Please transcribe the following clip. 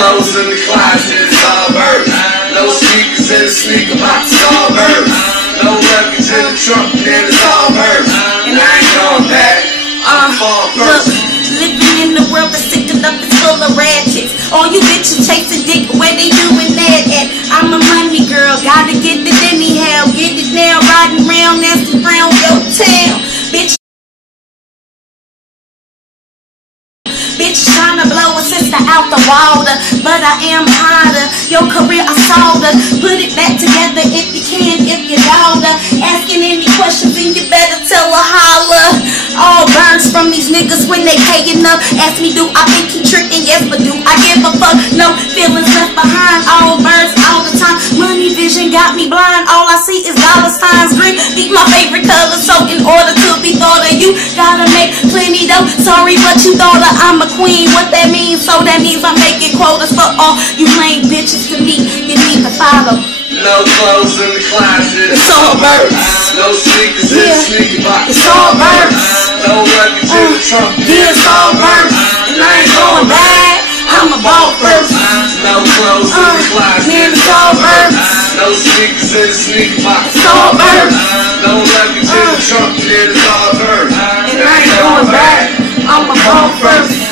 clothes in the closet, it's all birds. No sneakers in the sneaker box, it's all birds. No luggage in the trunk, then it's all birds. And I ain't going back, I'm fall first. Living in the world that's sick enough, it's full of ratchets. All you bitches chasing dick, where they doing that at? I'm a money girl, gotta get it anyhow. Get it now, riding round, nasty round your town. Bitch tryna blow a sister out the water, but I am hotter. Your career I sold her. Put it back together if you can, if you daughter. Asking any questions and you better tell her holler. All burns from these niggas when they pay enough. Ask me do I think he tricking? Yes, but do I give a fuck? No feelings left behind. All burns all the time. Money vision got me blind. All I see is dollar signs. Green be my favorite color, so in order to be thought of, you gotta make plenty though. Sorry, but you thought of I'm a queen. What that means? So that means I'm making quotas for all you lame bitches. To me, you need to follow. No clothes in the closet, it's all birds. No sneakers in the sneaker box, it's all birds. No luggage in the trunk, yeah, it's all birds. And I ain't going back, I'm a ball first. No clothes in the closet, man, it's all birds. No sneakers in the sneaker box, it's all birds. No luggage in the trunk, yeah, it's all birds. And I ain't going back, I'm a ball first.